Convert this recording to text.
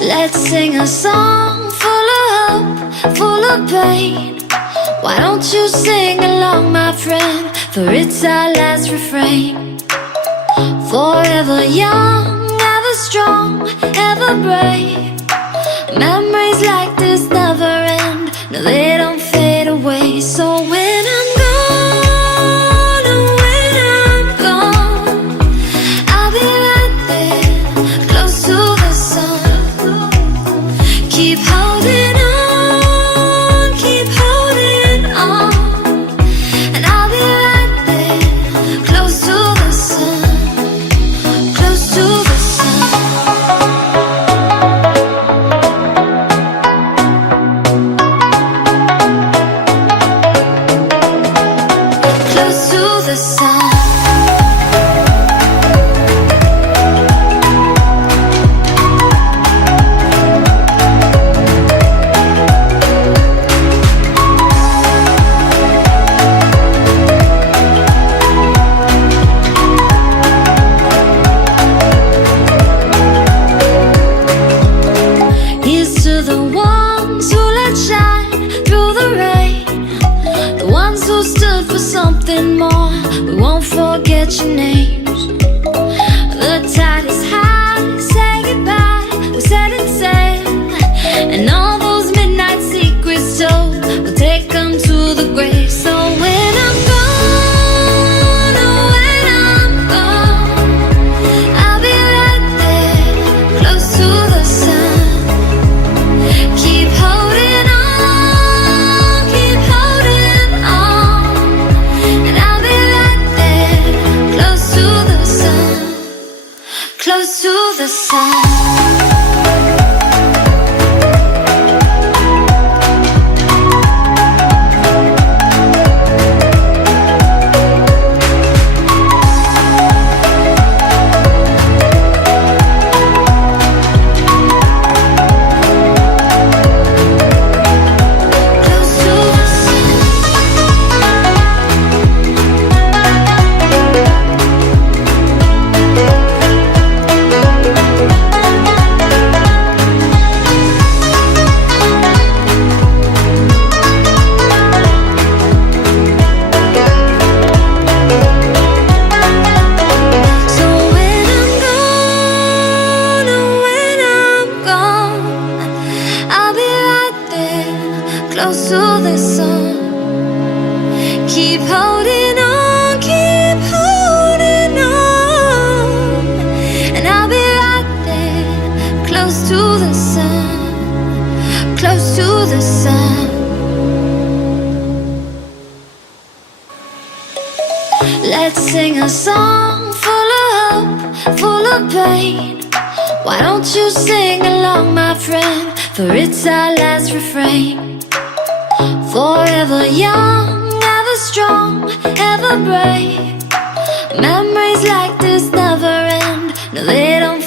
Let's sing a song full of hope, full of pain. Why don't you sing along, my friend? For it's our last refrain. Forever young, ever strong, ever brave. Memories like this never end. No, they don't fade away. So when I'm gone, oh, when I'm gone, I'll be right there, close to the sun. Keep holding on, keep holding on, and I'll be right there, close to the sun, close to the sun. Close to the sun. Here's to the ones who let shine through the rain, the ones who stood for something more. We won't forget your names. The tide is high, say goodbye, we're setting sail, and all those midnight secrets told, we'll take them to the grave. So when I'm gone, oh, when I'm gone, I'll be right there, close to the sun. Keep holding on, and I'll be right there, close to the sun, close to the sun. Close to the sun. So when I'm gone, oh, when I'm gone, I'll be right there, close to the sun. Keep holding on, and I'll be right there, close to the sun, close to the sun. Let's sing a song full of hope, full of pain. Why don't you sing along, my friend? For it's our last refrain. Forever young, ever strong, ever brave. Memories like this never end. No, they don't